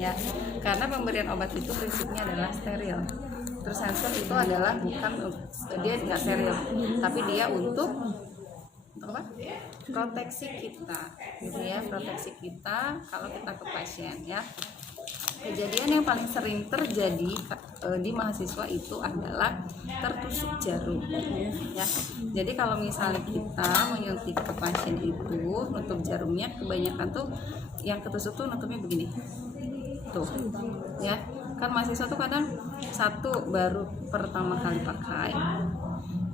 ya. Karena pemberian obat itu prinsipnya adalah steril. Terus sensor itu adalah bukan, dia nggak steril, tapi dia untuk apa? Proteksi kita, gitu ya, proteksi kita kalau kita ke pasien ya. Kejadian yang paling sering terjadi di mahasiswa itu adalah tertusuk jarum ya. Jadi kalau misalnya kita menyuntik ke pasien itu, nutup jarumnya, kebanyakan tuh yang ketusuk tuh nutupnya begini tuh ya. Kan mahasiswa tuh kadang satu baru pertama kali pakai,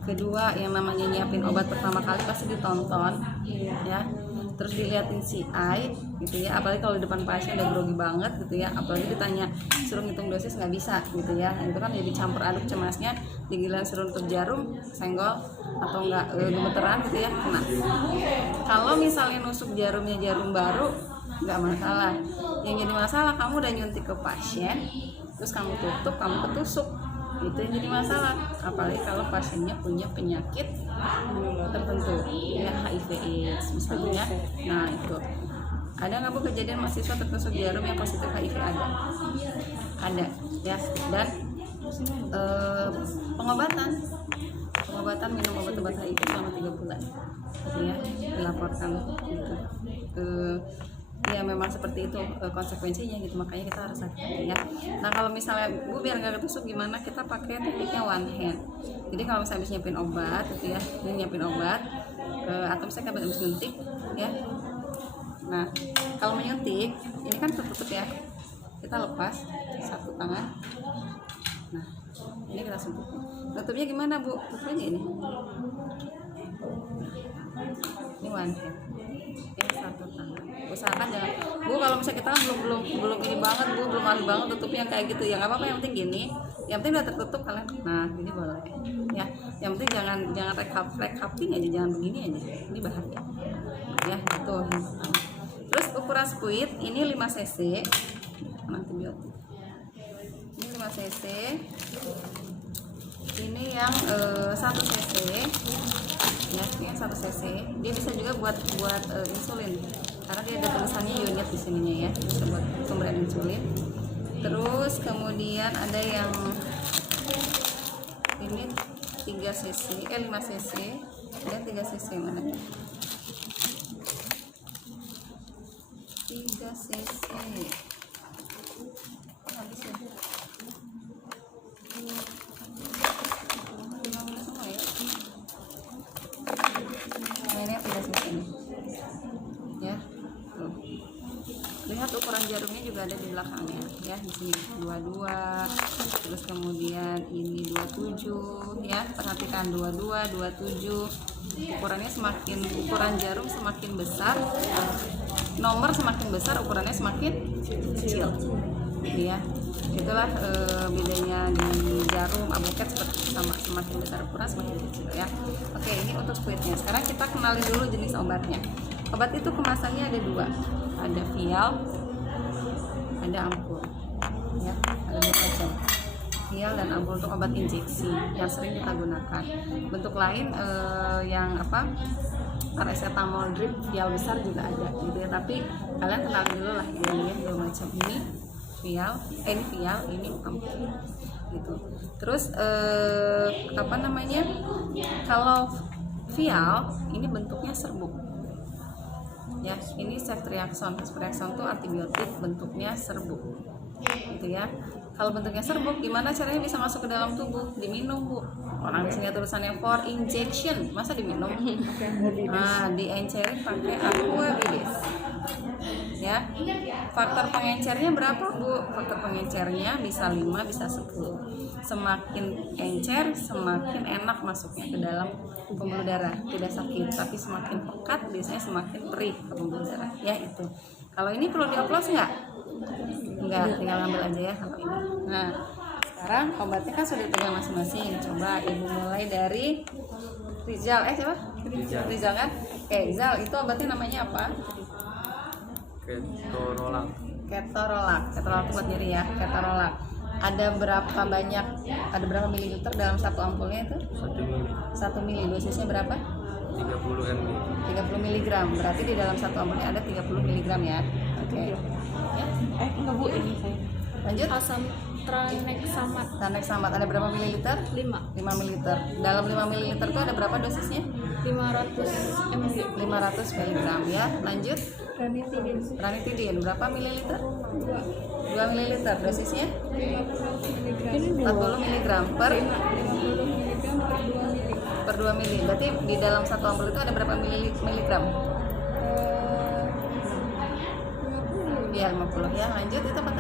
kedua yang namanya nyiapin obat pertama kali pasti ditonton ya, terus diliatin CI gitu ya, apalagi kalau di depan pasien udah grogi banget gitu ya, apalagi ditanya suruh ngitung dosis nggak bisa gitu ya. Nah, itu kan jadi campur aduk cemasnya, digilaan suruh nutup jarum senggol atau enggak gemeteran gitu ya, kena. Kalau misalnya nusuk jarumnya jarum baru nggak masalah, yang jadi masalah kamu udah nyuntik ke pasien terus kamu tutup, kamu ketusuk, itu yang jadi masalah. Apalagi kalau pasiennya punya penyakit tertentu ya, HIV/AIDS misalnya. Nah itu ada nggak Bu kejadian mahasiswa tertusuk jarum yang positif HIV? Ada ya. Dan pengobatan minum obat-obat HIV selama 3 bulan gitu ya, dilaporkan gitu. Ya memang seperti itu konsekuensinya gitu, makanya kita harus hati-hati ya. Nah kalau misalnya Bu biar nggak ketusuk gimana, kita pakai tekniknya one hand. Jadi kalau misalnya habis nyiapin obat gitu ya, ini nyiapin obat atau misalnya habis nyuntik ya. Nah kalau menyuntik ini kan tertutup ya, kita lepas satu tangan. Nah ini kita suntik. Tutupnya gimana Bu? Tutupnya ini one hand. Yang satu tangan. Usahakan jangan Bu, kalau misalnya kita kan belum ini banget Bu, belum ahli banget tutupnya kayak gitu ya, nggak apa-apa, yang penting gini, yang penting udah tertutup kalian. Nah ini boleh ya, yang penting jangan recapping aja, jangan begini aja, ini bahaya ya gitu. Terus ukuran squid ini 5 cc antibiotik, ini 5 cc, ini yang 1 cc ya, ini yang 1 cc. Dia bisa juga buat insulin karena dia ada tulisannya unit di sininya ya, bisa buat pemberian insulin. Terus kemudian ada yang ini 3 cc 5 cc dan 3 cc mana? 3 cc habis ya. Lihat ukuran jarumnya juga ada di belakangnya ya, di sini 22, terus kemudian ini 27 ya, perhatikan 22, 27. Ukurannya ukuran jarum semakin besar, nomor semakin besar, ukurannya semakin kecil ya. Itulah bedanya di jarum abuket, seperti sama, semakin besar ukuran semakin kecil ya. Oke, ini untuk squidnya. Sekarang kita kenalin dulu jenis obatnya. Obat itu kemasannya ada 2, ada vial, ada ampul ya, ada 2 macam vial dan ampul untuk obat injeksi yang sering kita gunakan. Bentuk lain yang apa, paracetamol drip vial besar juga ada gitu ya, tapi kalian kenalin dulu lah ini 2 macam. Ini vial, ini vial, ini ampul gitu. Terus apa namanya, kalau vial ini bentuknya serbuk ya, ini ceftriaxone. Ceftriaxone itu antibiotik, bentuknya serbuk gitu ya. Kalau bentuknya serbuk, gimana caranya bisa masuk ke dalam tubuh? Diminum Bu. Orang di sini tulisannya for injection, masa diminum? Nah, diencerin pakai aqua bibis ya. Faktor pengencernya berapa Bu? Faktor pengencernya bisa 5, bisa 10. Semakin encer semakin enak masuknya ke dalam pembuluh darah, tidak sakit, tapi semakin pekat biasanya semakin perih ke pembuluh darah ya itu. Kalau ini perlu dioplos nggak? Enggak, tinggal ambil aja ya kalau ini. Nah sekarang obatnya kan sudah dipegang masing-masing. Coba Ibu mulai dari Rizal. Siapa? Rizal kan? Oke, Rizal, itu obatnya namanya apa? Ketorolac. Ketorolac buat nyeri ya, ketorolac. Ada berapa banyak, ada berapa mililiter dalam satu ampulnya itu? 1 mili. Dosisnya berapa? 30 ml. 30 mg. Berarti di dalam satu ampulnya ada 30 mg ya. Oke. ya. Enggak Bu, ini saya. Lanjut. Asam tranexamat Tranexamat ada berapa mililiter? 5 5 mililiter. Dalam 5 mililiter itu ada berapa dosisnya? 500 mg. 500 mg ya. Lanjut. Ranitidin Ranitidin berapa mililiter? 2 mililiter. Dosisnya 40 mg per 50 mg per 2 mg. per 2 mili. Berarti di dalam satu ampul itu ada berapa miligram? Iya 50 ya. Lanjut, itu apa?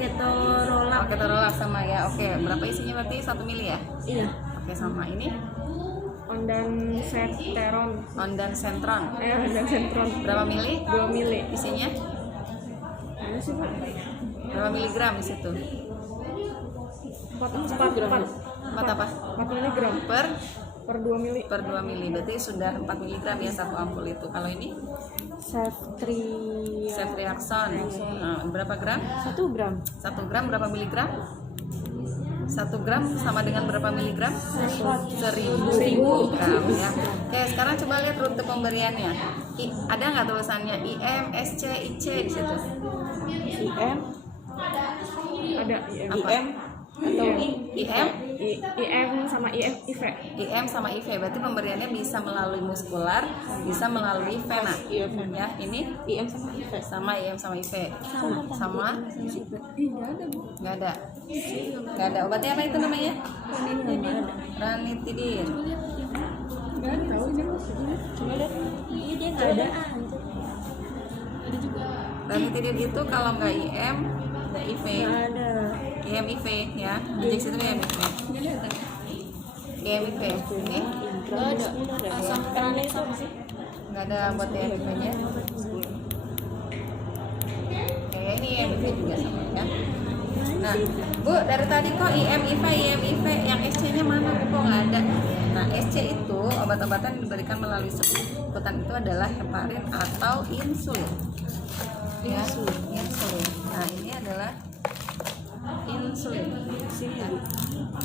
Ketorolac. Oke, ketorolac sama ya. Oke, berapa isinya berarti 1 mili ya? Iya. Oke, sama ini Ondansetron. Ondansetron. Ondansetron. Berapa mili? 2 mili. Isinya Ada sih Pak. berapa miligram di situ? 4 gram. 4 apa? 4 miligram per 2 mili. Per 2 mili. Berarti sudah 4 miligram ya satu ampul itu. Kalau ini ceftriaxone. Nah, berapa gram? 1 gram. 1 gram berapa miligram? 1 gram sama dengan berapa miligram? 1000 gram ya. Oke, sekarang coba lihat rute pemberiannya. Ada nggak tulisannya IM, SC, IC di situ? IM ada IM. Apa? IM atau IM? IM sama IV. IM sama IV berarti pemberiannya bisa melalui muskular, bisa melalui vena. Iya, vena. Ya, ini IM sama IV. sama IM sama IV. Sama? Nggak ada. Nggak ada. Obatnya apa itu namanya? Ranitidin. Nggak tahu ini maksudnya. Coba lihat. Iya dia nggak ada. Ada juga. Ranitidin itu kalau nggak IM, ada IV. Nggak ada. IM IV ya. Injeksi itu IM IV. IM IV. Ini Nggak ada. Asam tranexamat sih. nggak ada buat IM IV-nya. Kayak ini IM IV juga sama ya. Nah, Bu, dari tadi kok IM IV yang SC-nya mana? Kok nggak ada? Nah, SC itu obat-obatan yang diberikan melalui sebutan itu adalah heparin atau insulin. Ya, insulin. Nah, ini adalah insulin.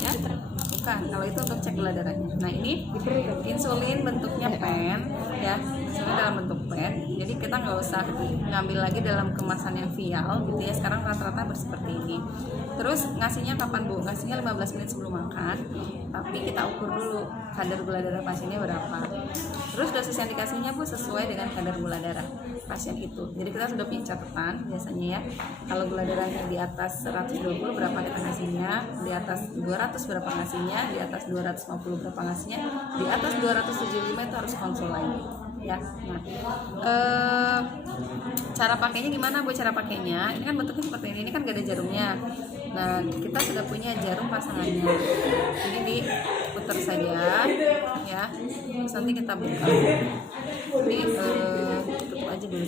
Ya, bukan. Kalau itu untuk cek gula darahnya. Nah, ini insulin bentuknya pen, ya. Insulin dalam bentuk pen. Jadi kita nggak usah ngambil lagi dalam kemasan yang vial, gitu ya. Sekarang rata-rata seperti ini. Terus ngasihnya kapan Bu? Ngasihnya 15 menit sebelum makan. Tapi kita ukur dulu kadar gula darah pasiennya berapa. Terus dosis yang dikasihnya Bu sesuai dengan kadar gula darah pasien itu. Jadi kita sudah punya catatan biasanya ya. Kalau gula darahnya di atas 120 berapa kita ngasihnya, di atas 200 berapa ngasihnya, di atas 250 berapa ngasihnya, di atas 275 itu harus konsul lagi. Ya, nah, cara pakainya gimana Bu? Cara pakainya ini kan bentuknya seperti ini kan gak ada jarumnya. Nah, kita sudah punya jarum pasangannya. Ini diputar saja, ya. Terus nanti kita buka. Ini tutup aja dulu,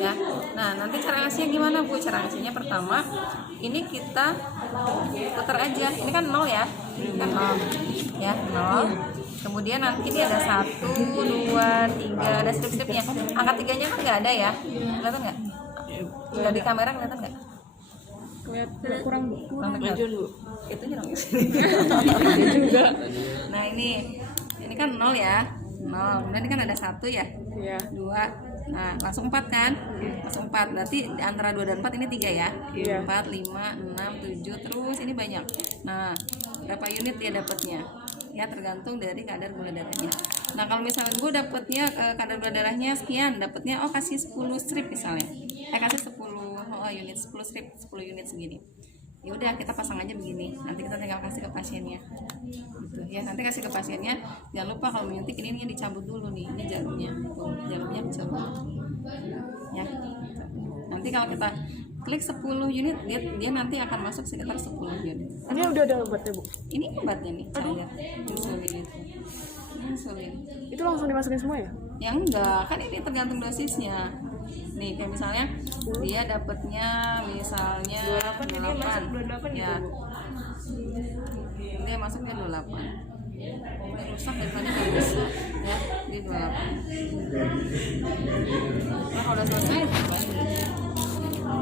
ya. Nah, nanti cara ngasihnya gimana Bu? Cara ngasihnya pertama, ini kita putar aja. Ini kan 0 ya, ini kan 0, ya 0. Kemudian nanti ini ada 1, 2, 3, ada strip-stripnya. Angka 3-nya kan nggak ada ya? Kelihatan nggak? Nggak di kamera kelihatan nggak? Kelihatan kurang dekat. Itu dong. juga. Nah ini kan 0 ya. 0. Kemudian ini kan ada 1 ya. Iya. 2. Nah, langsung 4 kan? Langsung 4. Berarti antara 2 dan 4 ini 3 ya. Iya. 4, 5, 6, 7 terus ini banyak. Nah, berapa unit dia dapatnya? Ya tergantung dari kadar gula darahnya. Nah kalau misalnya gue dapatnya kadar gula darahnya sekian, dapatnya kasih 10 strip misalnya, kasih 10 unit, 10 strip, 10 unit segini. Ya udah kita pasang aja begini. Nanti kita tinggal kasih ke pasiennya. Gitu ya. Nanti kasih ke pasiennya. Jangan lupa kalau menyuntik ini dicabut dulu nih. Ini jarumnya. Tuh, jarumnya dicabut. Ya. Nanti kalau kita klik 10 unit dia nanti akan masuk sekitar 10 unit. Ini udah ada obatnya Bu? Ini obatnya nih, cair insulin itu. Insulin. Itu langsung dimasukin semua ya? Yang enggak, kan ini tergantung dosisnya. Nih kayak misalnya dia dapatnya misalnya 28 ya. Dia masuknya 28. Rusak daripada bagus ya, di 28. Nah, kalau udah selesai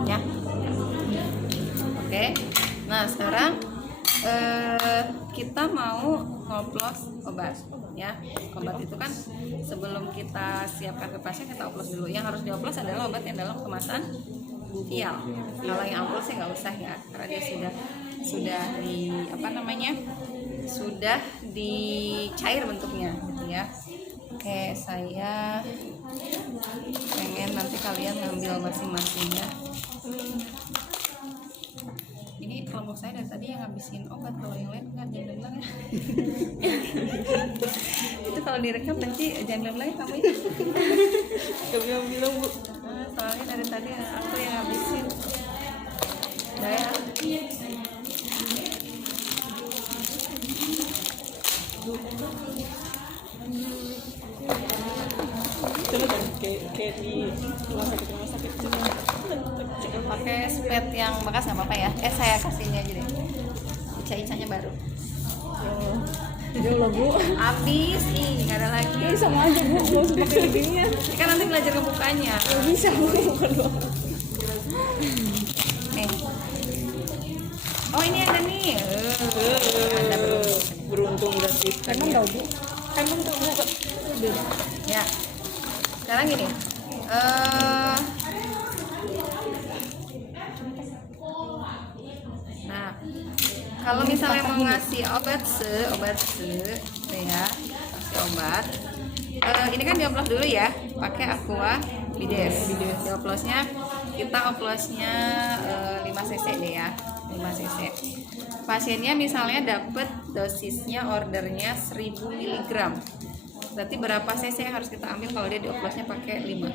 ya. Oke. Nah, sekarang kita mau ngoplos obat ya. Obat itu kan sebelum kita siapkan ke pasien kita oplos dulu. Yang harus dioplos adalah obat yang dalam kemasan vial. Kalau yang ampul sih nggak usah ya, karena dia sudah di apa namanya, sudah dicair bentuknya gitu ya. Oke, saya pengen nanti kalian ngambil masing-masing ya. Ini kelompok saya dari tadi yang ngabisin obat, kalau yang lain nggak, jangan bilang ya. Itu kalau direkam nanti jangan bilang lagi kamu ya. Kamu bilang Bu. Soalnya dari tadi aku yang ngabisin. Udah ya. Coba kan kayak di rumah sakit Pakai spet yang bekas nggak apa-apa ya. Saya kasihnya aja deh. Ica-icanya baru. Ya Allah Bu. Habis nggak ada lagi. Ya sama aja Bu, mau pakai beginian. Kan nanti belajar ngebukanya. Nggak bisa Bu, bukan doang. Nih. Oh ini ada nih. Ada Beruntung berarti. Emang tahu Bu? Emang tahu Bu? Ya. Sekarang gini. Nah, kalau misalnya mau ngasih obat ya, kasih obat. Ini kan dioplos dulu ya, pakai aqua bides. Dioplosnya kita oplosnya 5 cc deh ya, 5 cc. Pasiennya misalnya dapat dosisnya ordernya 1000 mg. Berarti berapa cc yang harus kita ambil kalau dia dioplosnya pakai 5?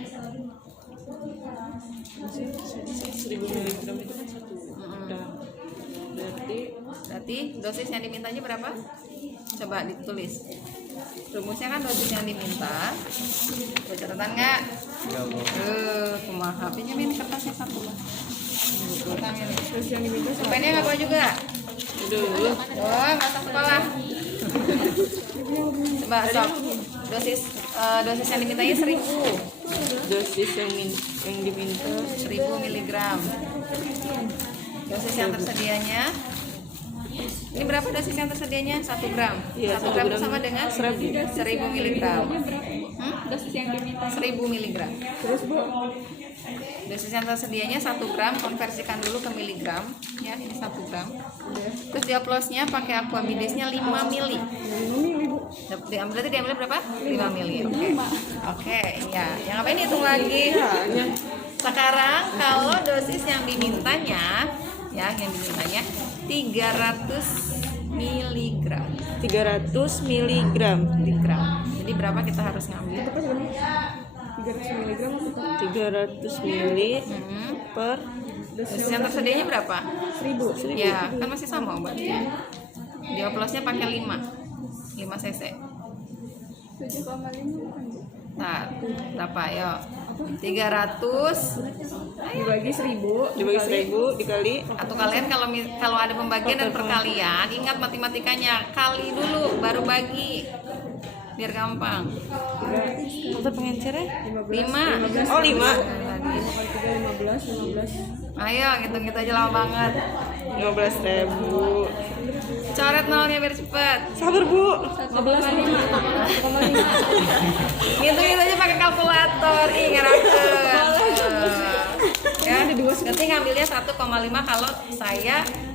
1000 mg itu kan satu. Berarti dosis yang dimintanya berapa? Coba ditulis. Rumusnya kan dosis yang diminta. Buat catatan nggak? Kumaha. Pinjamin kertasnya satu lah. Terus yang diminta Pulpennya nggak bawa juga? dulu. Oh, nggak usah sekolah. Coba sok. Dosis yang dimintanya 1000. Dosis yang diminta 1000 mg. Dosis yang tersedianya, ini berapa dosis yang tersedianya? 1 gram. Iya, 1 gram itu sama dengan 1000 mg. dosis yang diminta. 1000 mg. Terus Bu, Dosis yang tersedianya 1 gram, konversikan dulu ke miligram. Ya, ini 1 gram. Terus dioplosnya pakai aqua bidesnya 5 mili. Berarti diambil berapa? 5 mili. Oke, ya. Yang apa ini hitung lagi? Sekarang kalau dosis yang dimintanya, ya, yang dimintanya 300 mg. 300 miligram. Jadi berapa kita harus ngambil? 300 miligram 300 mili per Dosis yang tersedianya berapa? 1000. Ya, kan masih sama obatnya. Dioplosnya pakai 5 cc. 7,5 bukan Bu? Nah, berapa? Yo. 300 Dibagi 1000 dikali atau kalian kalau ada pembagian dan perkalian, ingat matematikanya, kali dulu baru bagi. Biar gampang. Apa pengencernya? 5. Oh 5. 15. Ayo, hitung-hitung aja lama banget. 15.000. Coret nolnya biar cepet. Sabar Bu. 15,5. Ngitungin aja pakai kalkulator. Ingat aku. Ya, nanti ngambilnya 1,5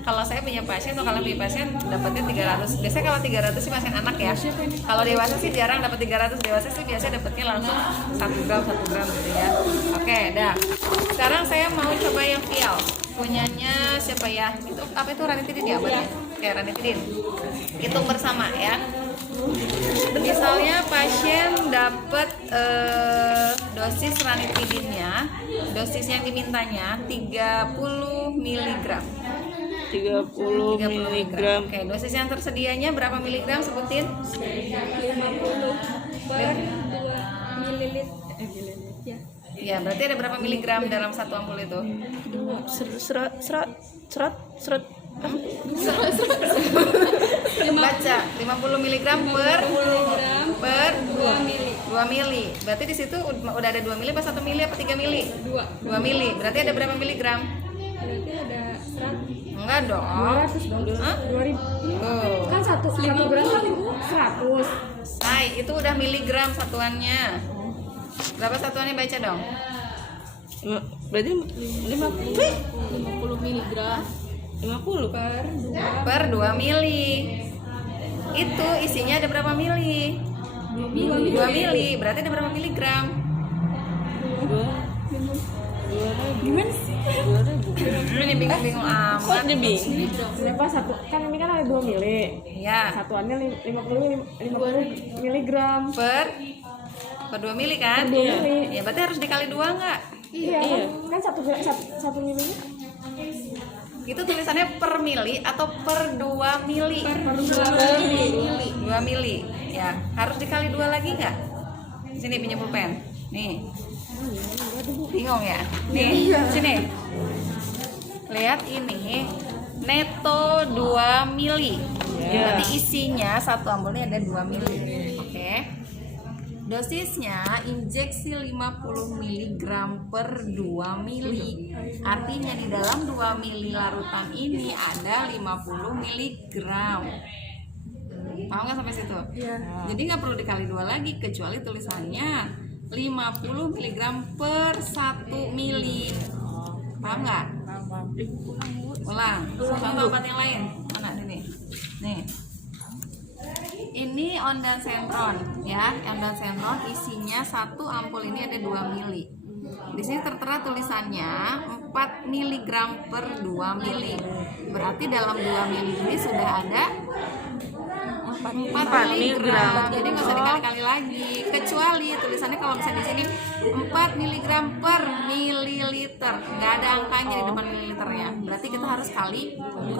kalau saya punya pasien atau kalian punya pasien dapatnya 300. Biasanya kalau 300 sih pasien anak ya. Kalau dewasa sih jarang dapat 300. Dewasa sih biasanya dapatnya langsung 1 gram gitu ya. Oke, dah. Sekarang saya mau coba yang vial. Punyanya siapa ya? Itu apa itu, ranitidin ya obatnya? Kayak ranitidin. Hitung bersama ya. Misalnya pasien dapat dosis ranitidinnya, dosis yang dimintanya 30 mg. 30 miligram. Oke, dosis yang tersedianya berapa miligram sebutin? 50 per 2 mililiter. Ya. Ya, berarti ada berapa miligram dalam satu ampul itu? Serat. Baca 50 mg per 2 mili. Berarti di situ udah ada 2 mili apa 1 mili apa 3 mili? 2 mili. Berarti ada berapa miligram? Berarti ada 100. Enggak dong. 200 dong. Hah? 2000. Tuh. Kan 1 gram 100. Itu udah miligram satuannya. Berapa satuannya, baca dong? Berarti 50 miligram 50 per 2 mili. Itu isinya ada berapa mili? 2 mili. Berarti ada berapa miligram? 2.000. gimana sih? 2.000. Ini bingung-bingung amat. Kok dia bingung? Kenapa satu kan ini kan ada 2 mili. Ya, Satuannya 50 miligram. per 2 mili kan? Per 2 mili. Ya, berarti harus dikali 2 enggak? Iya. Kan satu milinya Itu tulisannya per mili atau per 2 mili? per 2 mili. 2 mili. Ya, harus dikali 2 lagi enggak? Sini pinjam pulpen. Nih. Bingung ya? Nih, sini. Lihat ini. Neto 2 mili. Berarti isinya satu ampul ini ada 2 mili. Oke. Dosisnya injeksi 50 mg per 2 mili. Artinya di dalam 2 mili larutan ini ada 50 mg. Tahu nggak sampai situ? Iya. Jadi nggak perlu dikali 2 lagi, kecuali tulisannya 50 mg per 1 mili. Paham nggak? Ulang. Contoh obat yang lain. Mana ini? Nih. Ini ondansetron ya, ondansetron isinya satu ampul ini ada 2 mili. Di sini tertera tulisannya 4 mg per 2 mili. Berarti dalam 2 mili ini sudah ada 4 mg. Jadi nggak usah dikali-kali lagi. Kecuali tulisannya kalau misalnya di sini 4 mg per mililiter, nggak ada angkanya di depan mililiternya. Berarti kita harus kali 2.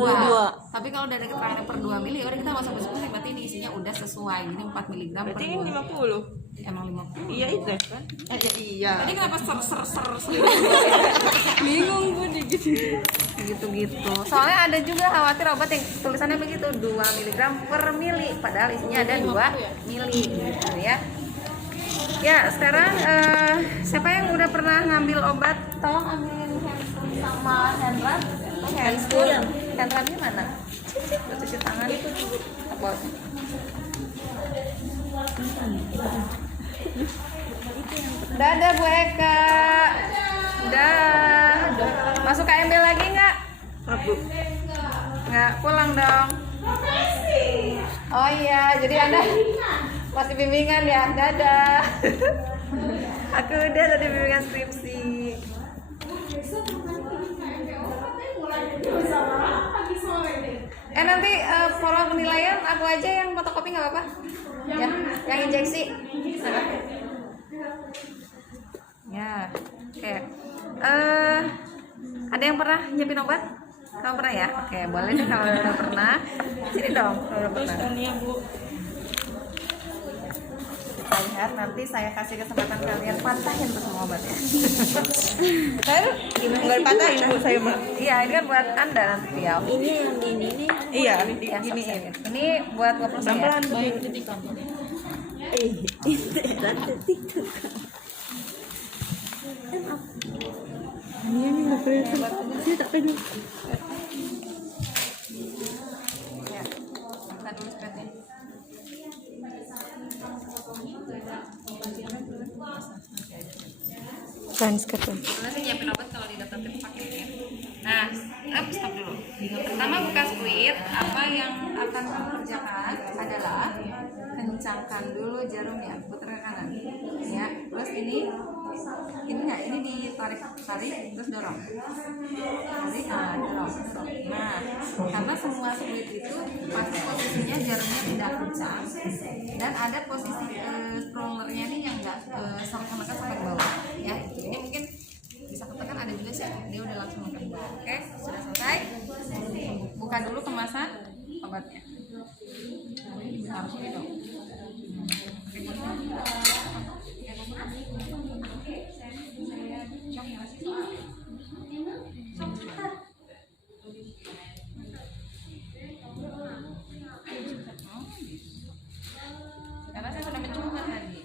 Tapi kalau udah ada keterangan per 2 mili, udah kita masuk pusing, berarti ini isinya udah sesuai. Ini 4 mg per Berarti 2. ini 50. Emang 50. Iya itu kan? Iya. Jadi kenapa ser Bingung gue nih gitu. gitu-gitu. Soalnya ada juga khawatir obat yang tulisannya begitu 2 mg per mili, padahal isinya ada 2 mili gitu ya. Ya, sekarang siapa yang udah pernah ngambil obat? Tolong ambilin handphone sama handrat. Handratnya mana? Udah cuci tangan. Apa? Dadah Bu Eka. Dah. Masuk KMB lagi nggak? Nggak, pulang dong. Oh iya, jadi Anda masih bimbingan ya? Dadah. Aku udah tadi bimbingan skripsi. Nanti follow penilaian aku aja yang fotokopi nggak apa-apa? Ya, yang injeksi. Ya, oke. Ada yang pernah nyiapin obat? Kamu pernah ya? Oke, boleh deh kalau udah pernah. Sini dong, kalau udah pernah. Iya Bu. Kita lihat nanti saya kasih kesempatan kalian patahin tuh semua obatnya. Nggak dipatahin Bu saya mah. Iya, ini kan buat Anda nanti ya. Ini yang di ini nih. Iya, Yang diginiin. Ini buat ngoplos ya. Pelan-pelan Bu. Ini nggak kelihatan. Saya tak pegang. Ya, kita dulu sepetnya. Sebenarnya sih nyiapin obat kalau di daftar paket ya. Nah, stop dulu. Pertama buka squid. Apa yang akan kamu kerjakan adalah kencangkan dulu jarumnya, putar ke kanan. Ya, terus ini nggak, ini ditarik terus dorong. Tarik, dorong. Nah, karena semua squid itu pasti posisinya jarumnya tidak kencang dan ada posisi strollernya ini yang nggak sama-sama sampai ke bawah. Ya, ini mungkin bisa ketekan, ada juga sih dia udah langsung makan bawah. Oke, sudah selesai. Buka dulu kemasan obatnya. Harus ini dong. Karena saya sudah mencoba tadi.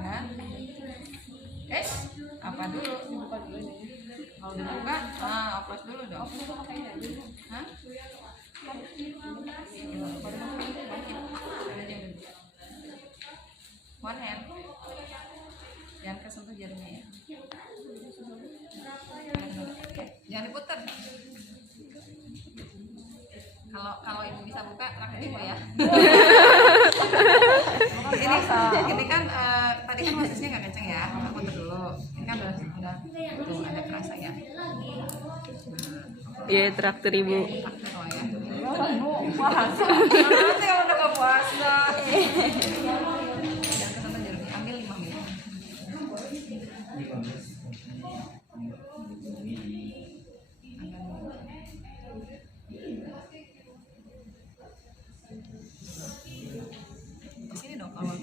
Ya. Apa dulu? Dibuka dulu ini. Kalau dibuka, oplos dulu dong. Hah? One hand. Jangan kesentuh jarumnya ya. Jangan diputar. Kalau ibu bisa buka, rakyat ibu ya. ini kan tadi kan posisinya nggak kenceng ya. Aku putar dulu. Ini kan udah tuh ada kerasa ya. Iya, traktir ibu. Traktir oh ya. Puasa. Nanti kalau udah nggak puasa. Jangan kesentuh jeruknya. Ambil 5 menit. Sini dong kalau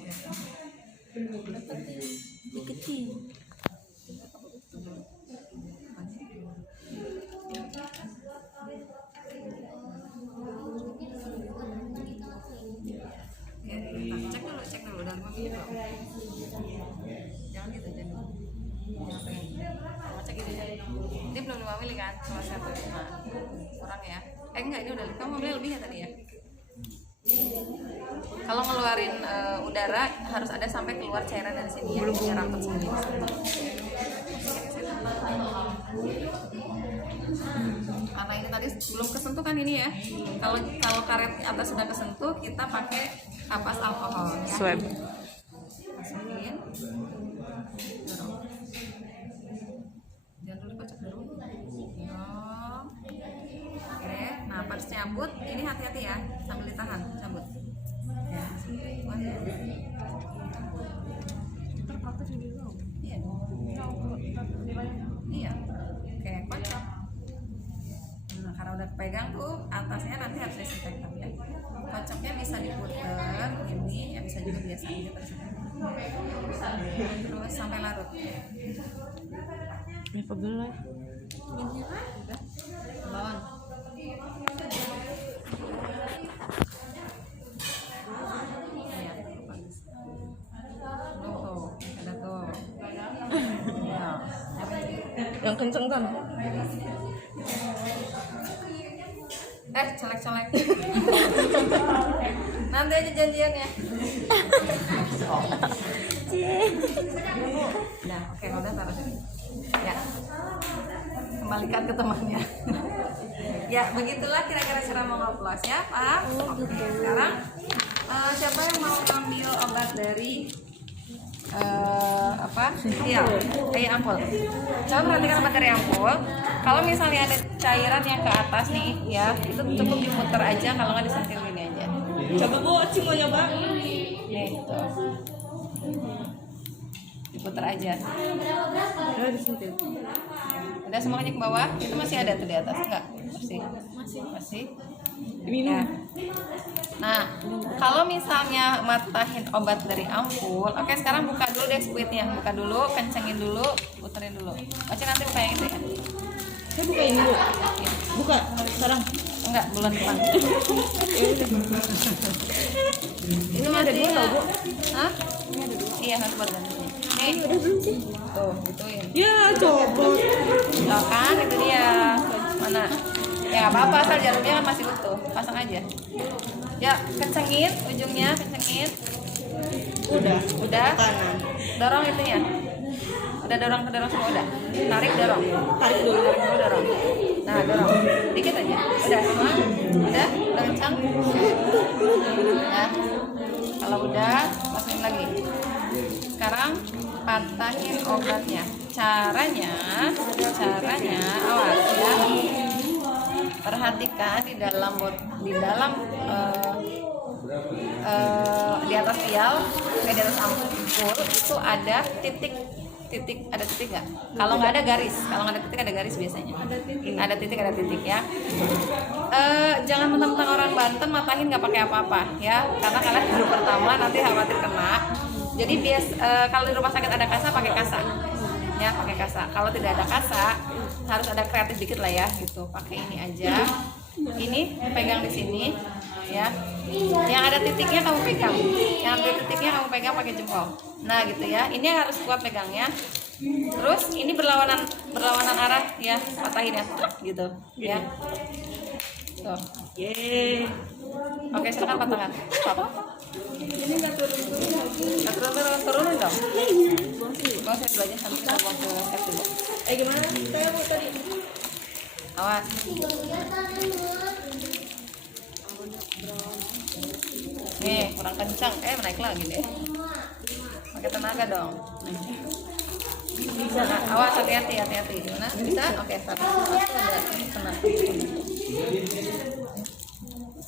Deketin. ya, cek dulu udah 5 menit belum? Jangan gitu jangan. Cek ini aja. Ini belum 5 mili kan? Cuma 1,5 kurang ya? Enggak, ini udah. Kamu ambil lebih ya tadi ya? Kalau ngeluarin udara harus ada sampai keluar cairan dari sini ya. Biar rapat sendiri. Karena ini tadi belum kesentuh kan ini ya. Kalau karet atas sudah kesentuh, kita pakai kapas alkohol ya. Swab. Masukin. Dorong. Jangan dulu kocok dulu. Oh. Oke, nah pas cabut ini hati-hati ya, sambil ditahan, cabut. Ya, wah. Terpraktek di dulu. Iya. Iya. Oke, kocok. Nah, karena udah pegang tuh atasnya nanti harus disinfektan ya. Kocoknya bisa diputer ini, ya bisa juga biasa aja terus sampai larut. Ini pegel lah. Udah. Bawang. Iya, bagus. Tuh, ada tuh. Ya. Yang kenceng kan? Colek-colek. Nanti aja janjiannya. Nah, oke, udah taruh sini. Ya. Kembalikan ke temannya. Ya, begitulah kira-kira cara mengoplos ya, Pak. Oke, sekarang siapa yang mau ambil obat dari apa? Iya, kayak ampul. Coba perhatikan obat dari ampul. Kalau misalnya ada cairan yang ke atas nih, ya itu cukup diputer aja, kalau nggak disentil ini aja. Coba Bu, Oci mau nyoba. Nih, tuh. Diputer aja. Udah disentil. Udah semuanya ke bawah, itu masih ada tuh di atas, enggak? Masih. Ya. Nah, kalau misalnya matahin obat dari ampul, oke sekarang buka dulu deh squidnya, buka dulu, kencengin dulu, puterin dulu. Oke nanti buka yang itu ya. Saya buka ini Bu. Ya. Buka sekarang. Enggak, bulan depan. Itu ada dua tau Bu. Hah? Iya, harus buat gantinya. Nih, Udah belum sih? tuh, gituin. Ya, coba. Tuh kan, itu dia. Mana? Ya nggak apa-apa, asal jarumnya kan masih utuh, pasang aja. Ya, kencengin ujungnya, kencengin. Udah. Kanan. Dorong itunya. Udah dorong semua udah. Tarik dorong. Tarik dulu. Dorong. Nah, dorong. Dikit aja. Udah semua. Udah kencang. Nah, kalau udah, masukin lagi. Sekarang patahin obatnya. Caranya awas ya. Perhatikan di dalam di atas vial, di atas ampul itu ada titik nggak? Kalau nggak ada garis, ada garis biasanya. Ada titik ya. Jangan mentang-mentang orang Banten matahin nggak pakai apa-apa ya, karena kalian baru pertama nanti khawatir kena. Jadi kalau di rumah sakit ada kasa pakai kasa. Ya pakai kasa. Kalau tidak ada kasa harus ada kreatif dikit lah ya gitu. Pakai ini aja. Ini pegang di sini ya. Yang ada titiknya kamu pegang. Yang ada titiknya kamu pegang pakai jempol. Nah gitu ya. Ini harus kuat pegangnya. Terus ini berlawanan arah ya, patahin ya gitu ya. Tuh. Yeay. Oke, silakan patahkan. Stop. Ini nggak turunin dong. Buang sini dulu aja sampai kita buang ke tap dulu. Gimana? Saya mau tadi. Awas. Nih, kurang kencang. Naik lagi deh. Pakai tenaga dong. Bisa. Awas, hati-hati. Gimana? Bisa? Oke, satu ada kena.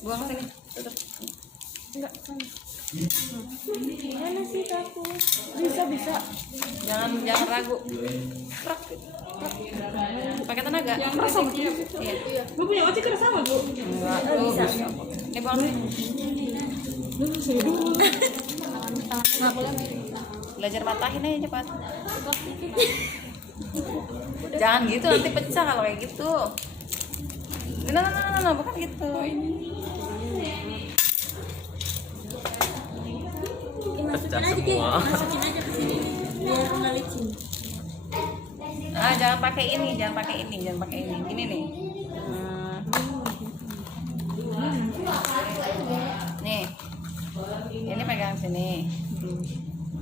Buang sini. Tutup. Enggak, mana sih aku? Bisa. Jangan ragu. Prak. Pakai tenaga. Iya. Bu punya ojek kan sama, Bu? Enggak, bisa. Ini buang sini. Belajar matahin aja cepat. Jangan gitu, nanti pecah kalau kayak gitu. Nah, bukan gitu. Masukin aja deh, masukin aja ke sini biar nggak licin. Jangan pakai ini. Gini nih. Nih. Ini pegang sini.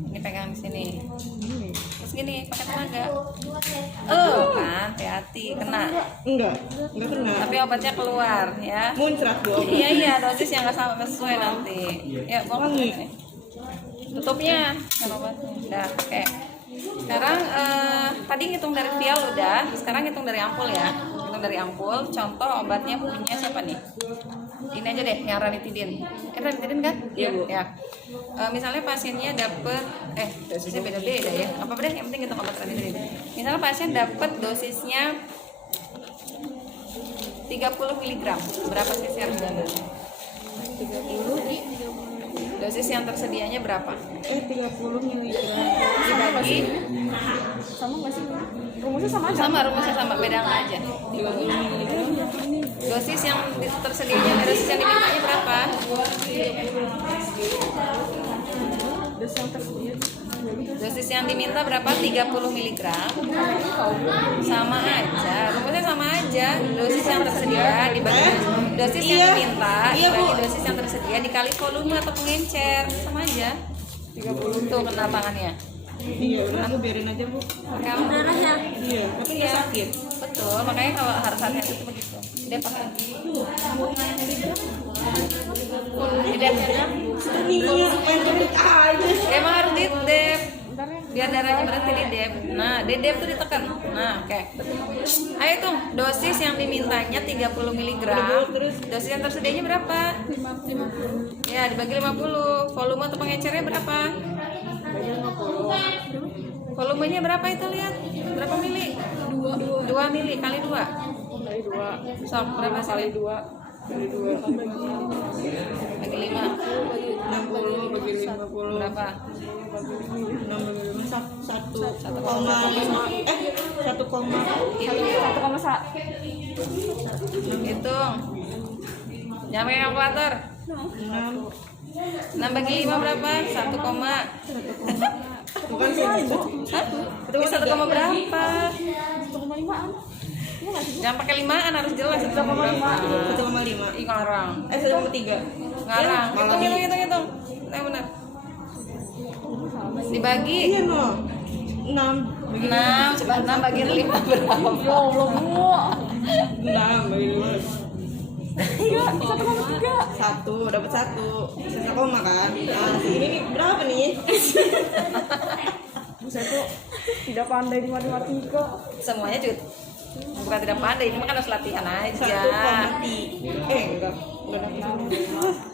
Ini pegang sini. Terus gini, pakai tenaga. Kan, hati-hati, kena. Enggak kena. Tapi obatnya keluar ya. Muncrat Bu. Iya, dosis yang nggak sesuai nanti. Ya, buang ini. Tutupnya kan obatnya. Udah, oke. Sekarang tadi ngitung dari vial udah, sekarang ngitung dari ampul ya. Hitung dari ampul. Contoh obatnya punya siapa nih? Ini aja deh, yang ranitidin. Ranitidin kan? Iya, Bu. Ya. Misalnya pasiennya dapet dosisnya beda-beda ya. Apa deh, yang penting hitung obat ranitidin. Misalnya pasien dapet dosisnya 30 mg. Berapa cc harus diambil? 30. Dosis yang tersedianya berapa? 30 mg. Dibagi Sama nggak sih? Rumusnya sama aja. rumusnya sama, beda nggak aja? 30 mg. Dosis yang tersedianya, dosis yang dimintanya berapa? Dosis yang tersedia. Dosis yang diminta berapa? 30 mg. Sama aja, rumusnya sama aja. Dosis yang tersedia dibagi dosis yang diminta dibagi dosis yang tersedia dikali volume atau pengencer, sama aja. 30 tuh kena tangannya. Iya, udah Bu biarin aja Bu. Kalau Darahnya. Iya, tapi nggak sakit. betul, makanya kalau harus hati-hati itu begitu. Dia pakai. Didep. Iya, pendek aja. Emang harus didep. Biar darahnya berhenti didep. Nah, didep tuh ditekan. Nah, oke. Ayo hitung, dosis yang dimintanya 30 mg. Dosis yang tersedianya berapa? 50. Ya, dibagi 50. Volume atau pengecernya berapa? Volumenya berapa itu lihat? Berapa mili? 2 mili kali 2. Kali 2. Sok, berapa sih? 2. Kali 2. Bagi 5. 60 bagi 50. Berapa? 6 bagi 5 1,5 Hitung. Hitung. Jangan pakai kalkulator. 6 bagi 5 berapa? 1, bukan sih. hah? Ini 1, berapa? 1,5-an. Iya nggak sih? Jangan pakai 5-an, harus jelas 1,5. 1,5. Ih, ngarang. 1,3. Ngarang. malah Hitung. Yang benar. Dibagi Iya no. 6 bagi 6, coba 6 bagi 5 berapa? Ya Allah, Bu. 6 bagi 5. Iya, 1,3. 1 dapat 1. Sisa koma kan? Nah, ini nih berapa nih? Buset tuh tidak pandai di matematika. Semuanya cut. Bukan tidak pandai, ini mah kan harus latihan aja. 1,3. Enggak dapat.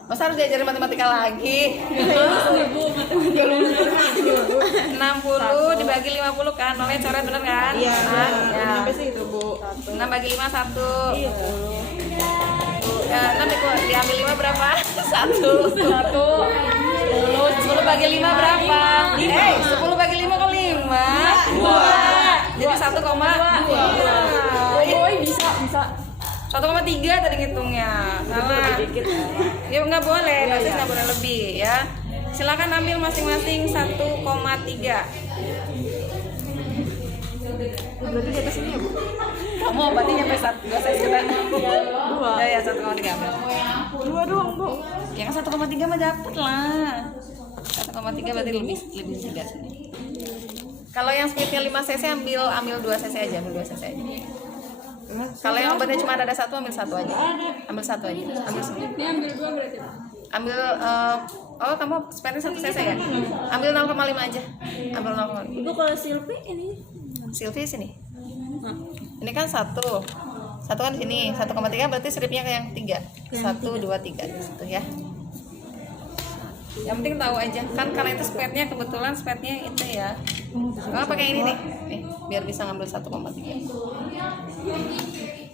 Masa harus diajarin matematika lagi? 60 dibagi 50 kan? Nolnya coret bener kan? Iya, Nah, ya. sampai situ, Bu. 6 bagi 5 1. Iya, 6 diambil 5 berapa? 1. 10 bagi 5 berapa? 10 bagi 5 kok 5? 2. Jadi 1,2. Boy bisa. 1,3 tadi ngitungnya. Salah. Ya nggak boleh, dosis nggak boleh lebih ya. Silakan ambil masing-masing 1,3. Berarti di atas ini ya, Bu? Kamu obatnya nyampe 2 cc kan? 2. Ya 1,3 ambil. 2 doang, Bu. Yang 1,3 mah dapet lah. 1,3 berarti lebih 3 sini. Kalau yang speednya 5 cc ambil 2 cc aja, ambil 2 cc aja. Kalau yang obatnya cuma ada satu, ambil satu aja. Ambil satu aja. Ambil semua. Ini ambil 2 berarti. Ambil oh kamu spending 1 cc ya? Ambil 0,5 aja. Ambil 0,5. Ibu kalau Silvi ini Silvi sini. Ini kan satu kan di sini 1,3 berarti stripnya ke yang 3. 1, 2, 3 di situ ya. Yang penting tahu aja kan karena itu spetnya kebetulan spetnya itu ya. Kalau pakai ini nih, biar bisa ngambil 1,3.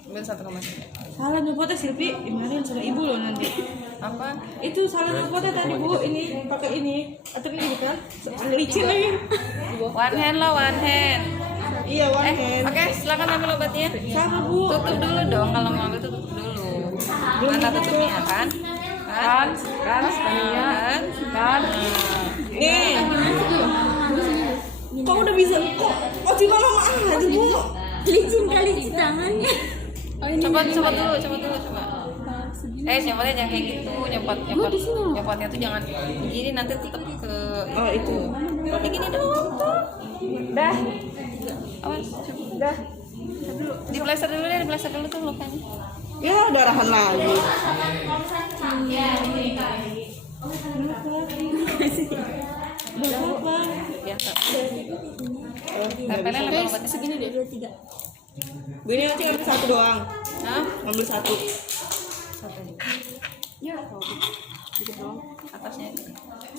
Ambil 1,3. Salah nyopotnya Silvi, kemarin sudah ibu loh nanti. Apa? Itu salah nyopotnya tadi bu, ini pakai ini atau ini bukan? Licin lagi. One hand lah, one hand. Iya one hand. Oke, silakan ambil obatnya. Sama bu. Tutup dulu dong kalau mau ambil tutup dulu. Mana tutupnya kan? Kan Nih. Kok udah bisa? Kok cuma lama aja bu? licin kali cuci tangannya. Coba dulu. Nyopotnya jangan kayak gitu, nyopotnya tuh jangan begini nanti tetap ke. Oh itu. Tapi gini doang tuh. Dah. Awas. Dah. Di plaster dulu tuh lukanya. Ya darahan lagi. Berapa? Biasa. Tempelnya lebar obatnya. Segini deh 2, 3. Bu ini nanti ngambil satu doang. Hah? Ngambil satu. Satu aja. Ya, kalau dikit doang. Atasnya aja.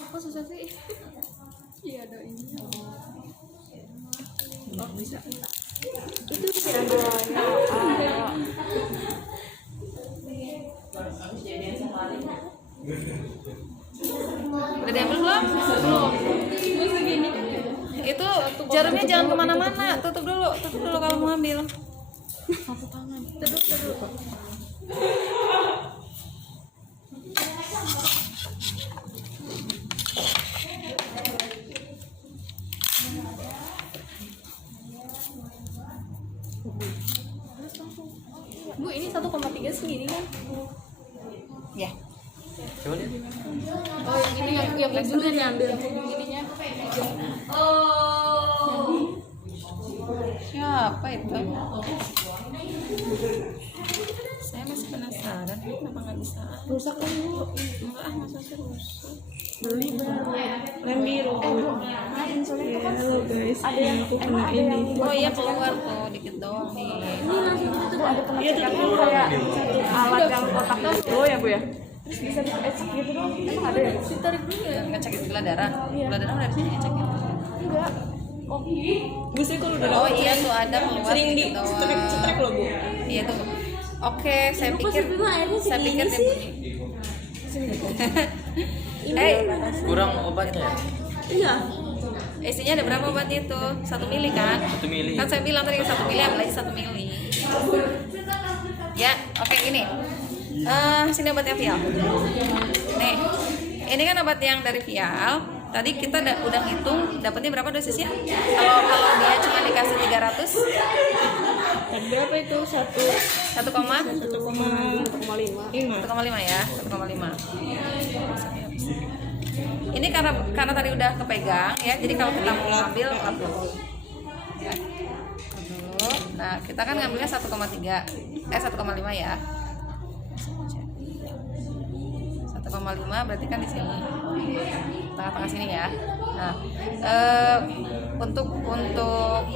Kok susah sih? Iya, ada ini. Oh, bisa. Itu siapa? Udah diambil belum? Itu jarumnya jangan kemana-mana. Tutup dulu kalau mau ambil. Satu tangan. Tutup. Bu, ini 1,3 segini kan? Ya. Oh, yang ini yang dulu diambil. Ininya. Siapa itu? Saya masih penasaran kenapa nggak bisa. Rusak kan bu? Enggak, masa sih rusak. Beli baru. Lem biru. Halo guys. Ada yang aku kena ini. Oh iya keluar tuh dikit doang nih. Iya tuh kayak Alat yang kotak itu ya, Bu ya? bisa di gitu dong. Emang ada ya? Ditarik dulu ya. Ngecek gula darah. Gula darah dari sini ngecekin. Enggak. Bu saya kalau udah Oh iya tuh ada keluar sering di dikit doang. strek loh bu. Iya tuh. Oke, saya pikir dia bunyi. Kurang obatnya ya? Iya. Isinya ada berapa obatnya itu? 1 mili kan? 1 mili. Kan saya bilang tadi 1 mili, ambil aja 1 mili. Ya, oke gini. Sini obatnya Vial. Nih, ini kan obat yang dari Vial. Tadi kita udah hitung dapatnya berapa dosisnya? Kalau dia cuma dikasih 300, Dan berapa itu? 1,5 ya, 1,5. Ini karena tadi udah kepegang ya, jadi kalau kita mau ngambil lap dulu. Ya. Dulu. Nah, kita kan ngambilnya 1,5 ya. 1,5 berarti kan di sini. Tengah-tengah sini ya. Nah, untuk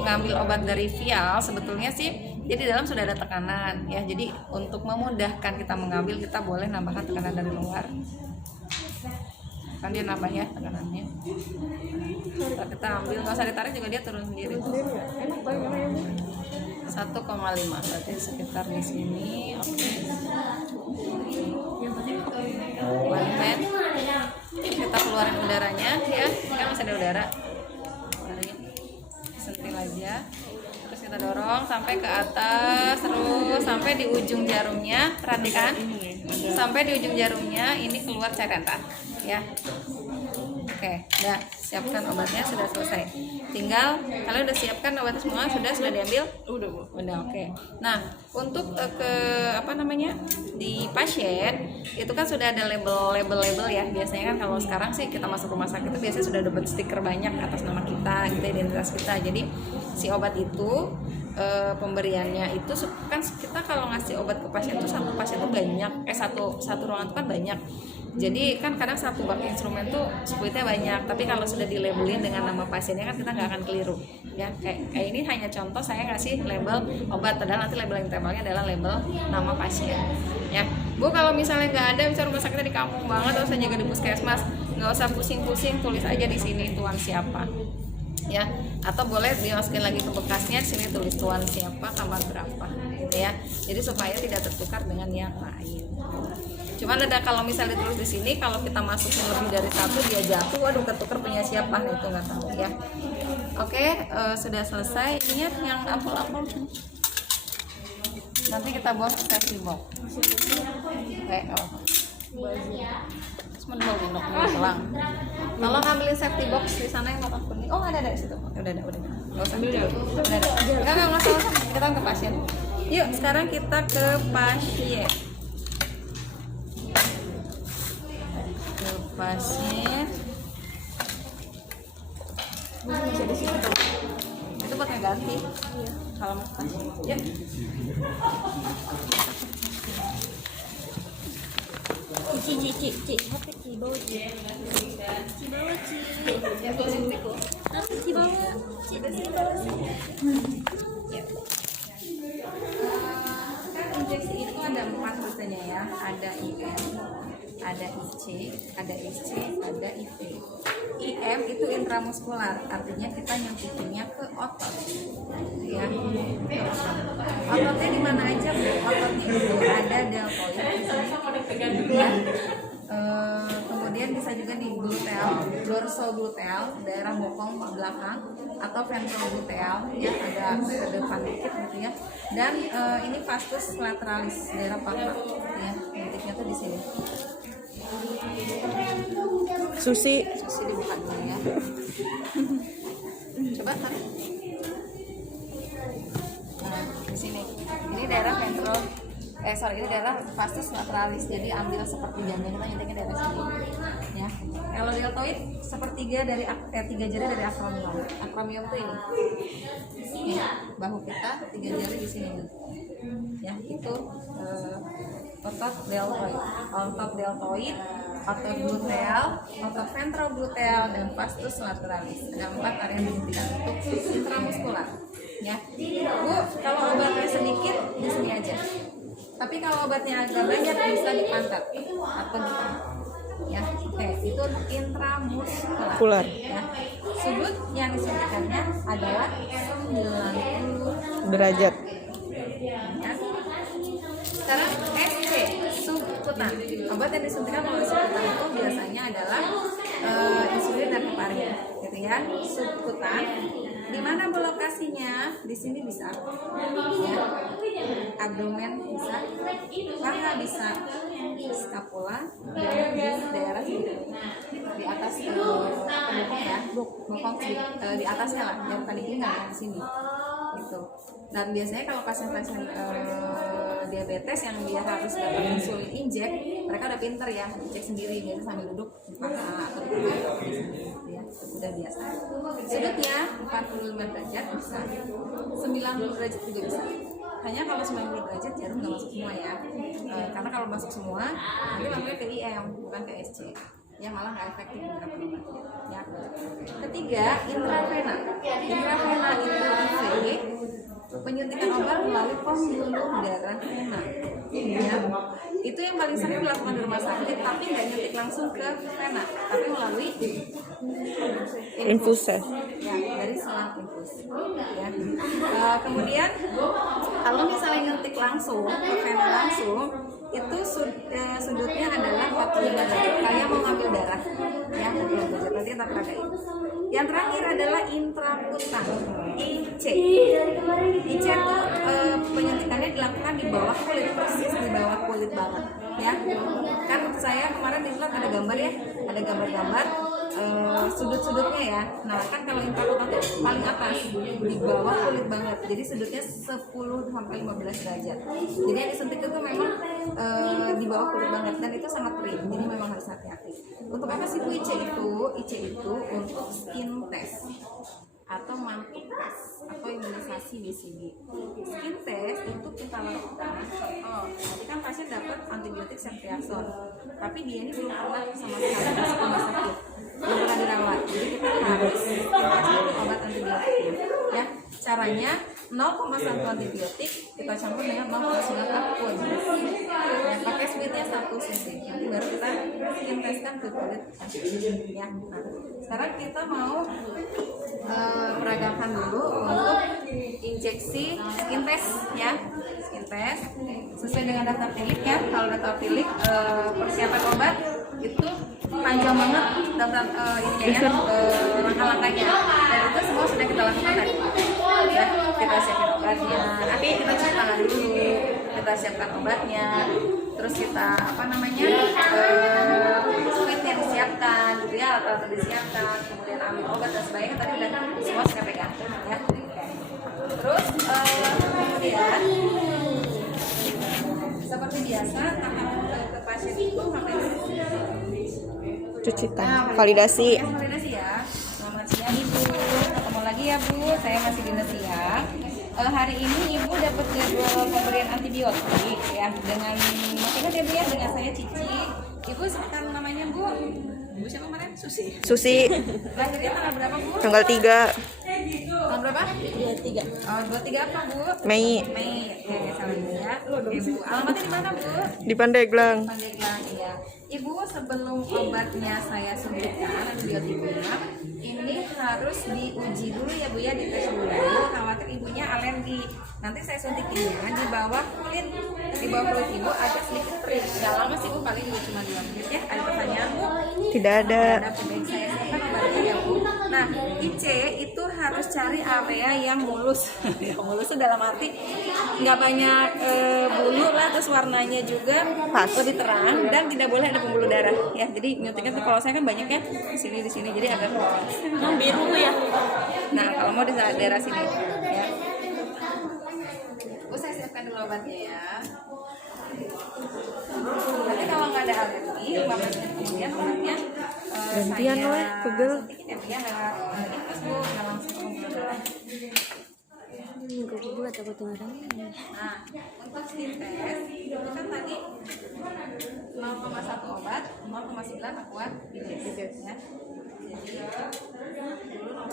ngambil obat dari Vial sebetulnya sih jadi di dalam sudah ada tekanan ya. Jadi untuk memudahkan kita mengambil, kita boleh nambahkan tekanan dari luar. Kan dia nambah ya tekanannya. Kalau kita ambil nggak usah ditarik juga dia turun sendiri. 1,5 berarti sekitar di sini. Oke. Balikan. Kita keluarin udaranya ya. Ini kan masih ada udara. Keluarin. Sentil aja. Terus kita dorong sampai ke atas, terus sampai di ujung jarumnya. Perhatikan. Sampai di ujung jarumnya ini keluar cairan ya. Oke, udah siapkan obatnya, sudah selesai. Tinggal kalian udah siapkan obatnya semua, sudah diambil? Udah, oke. Nah, untuk di pasien itu kan sudah ada label ya. Biasanya kan kalau sekarang sih kita masuk rumah sakit itu biasanya sudah dapat stiker banyak atas nama kita, gitu, identitas kita. Jadi si obat itu pemberiannya itu kan kita kalau ngasih obat ke pasien itu satu pasien itu banyak, satu ruangan itu kan banyak. Jadi kan kadang satu bak instrumen tuh spuitnya banyak, tapi kalau sudah dilabelin dengan nama pasiennya kan kita nggak akan keliru ya. Kayak ini hanya contoh saya ngasih label obat, padahal nanti label yang ditempelnya adalah label nama pasien ya. Bu, kalau misalnya nggak ada, misalnya rumah sakitnya di kampung banget, terus jaga di puskesmas, nggak usah pusing-pusing, tulis aja di sini tuan siapa ya, atau boleh dimasukin lagi ke bekasnya, di sini tulis tuan siapa, kamar berapa gitu ya. Jadi supaya tidak tertukar dengan yang lain. Cuman ada kalau misalnya ditulis di sini, kalau kita masukin lebih dari satu dia jatuh, waduh ketukar punya siapa, nah itu nggak tahu ya. Oke, sudah selesai. Ingat yang ampul-ampul nanti kita bawa ke safety box. Sebentar minum pulang. Tolong ambilin safety box di sana yang kotak kuning. Oh ada di situ. Udah. Nggak usah dulu. Nggak usah. Kita ke pasien. Yuk sekarang kita ke pasien. Pasien itu buat ganti kalau mau pasien ya. Ci HP Ci bawa Ci Kan injeksi itu ada 4 rutenya ya, ada IM, ada IC, ada IC, ada IV. IM itu intramuskular, artinya kita nyuntikinnya ke otot ya, ke otot. Ototnya di mana aja Bu? Ototnya itu ada deltoid ya. Kemudian bisa juga di gluteal, dorsogluteal, daerah bokong belakang, atau ventrogluteal ya, agak ke depan dikit gitu ya. Dan ini vastus lateralis, daerah paha ya, titiknya tuh di sini. Susi Dibuka dulu ya. Coba tarik. Nah, di sini. Ini daerah ini daerah vastus lateralis. Jadi ambil sepertiganya, kita nyetiknya daerah sini. Ya. Kalau deltoid sepertiga dari 3 jari dari acromion. Acromion itu ini. Bahu kita 3 jari di sini. Ya, itu otot deltoid. Otot deltoid, otot gluteal, otot ventrogluteal, dan vastus lateralis. Ada 4 area yang dihentikan untuk intramuskular. Ya, Bu, kalau obatnya sedikit di sini aja. Tapi kalau obatnya agak banyak bisa di pantat atau di paha. Ya, oke, itu intramuskular. Ya. Sudut yang disuntikannya adalah 90 derajat. ya. Sekarang SC, subkutan. Obat yang disuntikan melalui subkutan itu biasanya adalah insulin dan heparin, gitu ya. Subkutan. Di mana lokasinya? Di sini bisa, ya. Abdomen bisa, paha bisa, skapula, dan di daerah sini, di atas bokong ya, bokong di atasnya lah, yang tadi ini nggak di sini, gitu. Dan biasanya kalau pasien-pasien diabetes yang dia harus dapat insulin injek, mereka udah pinter ya, cek sendiri biasa sambil duduk di paha atau di ya, udah biasa. Sudutnya 45 derajat bisa, 90 derajat juga bisa. Hanya kalau 90 derajat jarum nggak masuk semua ya, karena kalau masuk semua nanti masuknya ke IM bukan ke SC, ya malah nggak efektif beberapa obatnya. Ya. Ketiga, intravena. Intravena itu IV, penyuntikan obat melalui pembuluh darah vena. Ya. Itu yang paling sering dilakukan di rumah sakit, tapi nggak nyuntik langsung ke vena, tapi melalui infus. Ya, dari selang infus. Ya. Kemudian kalau misalnya nyuntik langsung ke vena langsung, itu sudutnya adalah 45 derajat, kayak mau ngambil darah ya, 45 derajat. Nanti kita peragain. Yang terakhir adalah intrakutan, IC. IC itu penyuntikannya dilakukan di bawah kulit, persis di bawah kulit banget ya. Kan saya kemarin di slide ada gambar ya, ada gambar-gambar sudut-sudutnya ya. Nah kan kalau intrakutan itu paling atas di bawah kulit banget, jadi sudutnya 10-15 derajat. Jadi yang disuntik itu memang di bawah kulit banget, dan itu sangat perih, jadi memang harus hati-hati. Untuk apa sih IC itu? IC itu untuk skin test. atau mantuk tes atau imunisasi BCG. Skin test itu kita lakukan tadi kan pasien dapat antibiotik ceftriaxone, tapi dia ini belum pernah sama sekali masuk rumah sakit, belum pernah dirawat, jadi kita harus kasih obat antibiotiknya ya. Caranya 0,1 antibiotik kita campur dengan 0,9 kapur ya, pakai sweetnya 1 cc, nanti baru kita skin testkan ke kulit ya. Nah, sekarang kita mau peragakan dulu untuk injeksi skin test ya. Skin test sesuai dengan daftar tilik ya. Kalau daftar tilik persiapan obat itu panjang banget daftar langkah-langkahnya, dan itu semua sudah kita lakukan tadi ya. Kita siapin obatnya, nanti kita cuci tangan dulu, kita siapkan obatnya, terus kita sweetnya disiapkan gitu ya, alat-alat disiapkan, kemudian ambil obat dan sebagainya tadi udah semua saya pegang ya. Terus kemudian seperti biasa tangan ke pasien itu ngapain? Cuci tangan. Validasi. Validasi ya. Selamat siang Ibu. Ketemu lagi ya Bu. Saya masih Dinda Siang. Hari ini Ibu dapat jadwal pemberian antibiotik ya dengan masih ingat ya Bu ya, dengan saya Cici. Ibu sekarang namanya Bu siapa kemarin? Susi. Lahirnya tanggal berapa Bu? Tanggal 3 Tanggal berapa? 23. 23 apa Bu? Mei. Oke, salah ya. Oke Bu. Alamatnya di mana Bu? Di Pandeglang. Pandeglang ya. Ibu, sebelum obatnya saya suntikan antibiotiknya, ini harus diuji dulu ya Bu ya, dites dulu. Khawatir ibunya alergi. Nanti saya suntikinnya di bawah kulit ibu agak sedikit perih. Gak lama sih Bu, paling cuma 2 menit ya. Ada pertanyaan Bu? Tidak ada. Baik, saya siapkan obatnya ya Bu. Nah, IC itu harus cari area yang mulus. Yang mulus itu dalam arti nggak banyak bulu lah, terus warnanya juga pas, lebih terang, dan tidak boleh ada pembuluh darah ya. Jadi nyuntiknya tuh kalau saya kan banyak ya di sini jadi agak biru ya. Nah, kalau mau di daerah sini ya. Bu, saya siapkan dulu obatnya ya. Nanti kalau nggak ada alergi, 15 menit kemudian obatnya gantian saya weh, pegel. suntikin ya Bu ya, lewat infus Bu, nggak langsung ke pembuluh darah. Nah, untuk skin test itu kan tadi 0,1 obat, 0,9 aqua bilis ya. Jadi dulu 0,9.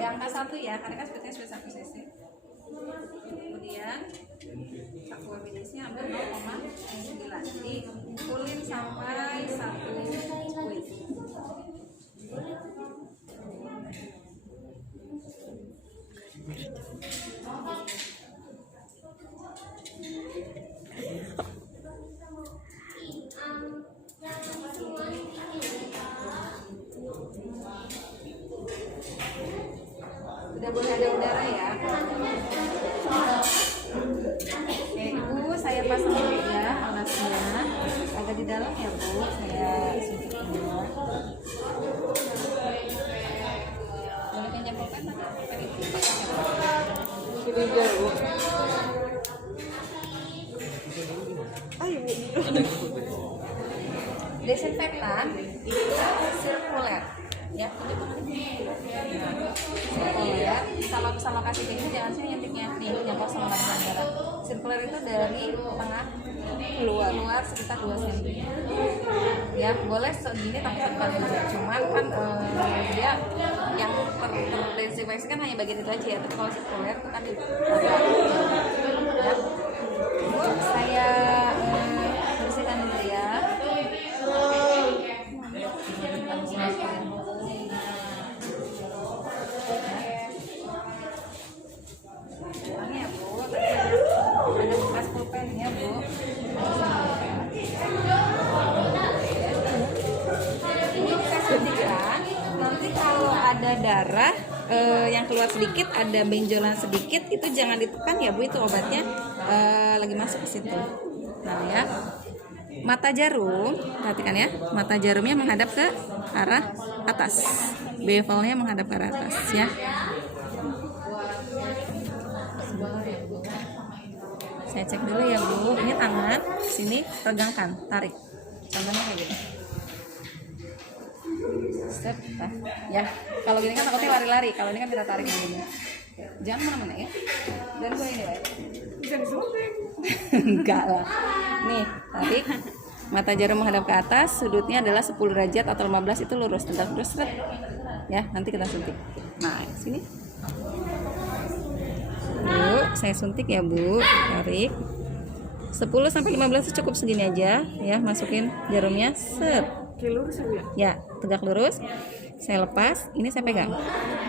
Yang angka 1 ya, karena kan sebetulnya sudah 1 cc. Kemudian aqua bilisnya ambil 0,9. Jadi pulin sampai 1 squeeze. Tidak boleh ada udara ya. Oke Ibu, saya pasang dulu ya alatnya. Agak di dalam ya Bu, saya suntikin ya. Boleh pinjam pulpen atau itu? Ini jauh. Ayo. Desinfektan itu sirkuler ya. Sirkuler bisa lokasi kayak gini, jangan sih nyentiknya nih yang kosong darah. Sirkuler itu dari tengah keluar sekitar 2 cm ya, boleh segini tapi bukan juga, cuman kan dia yang terdesinfeksi kan hanya bagian itu aja ya, tapi kalau sirkuler itu kan ya. Bu, saya bersihkan dulu ya. Ini ya Bu, ada bekas pulpennya Bu. Ini saya suntikan. Nanti kalau ada darah yang keluar sedikit, ada benjolan sedikit, itu jangan ditekan ya Bu, itu obatnya lagi masuk ke situ. Nah ya, mata jarum, perhatikan ya, mata jarumnya menghadap ke arah atas, bevelnya menghadap ke arah atas ya. cek dulu ya Bu. Ini tangan, sini regangkan, tarik. Contohnya kayak gini. Step, nah. Ya, kalau gini kan takutnya lari-lari. Kalau ini kan kita tarik begini. Jangan mana-mana ya. Dan gue ini ya. Bisa disuntik. Enggak lah. Nih, tarik. Mata jarum menghadap ke atas, sudutnya adalah 10 derajat atau 15 itu lurus, tegak lurus. Ya, nanti kita suntik. Nah, sini. Bu, saya suntik ya Bu. Tarik. 10 sampai 15 cukup segini aja ya, masukin jarumnya. Set. Kayak lurus ya? Ya, tegak lurus. Saya lepas, ini saya pegang.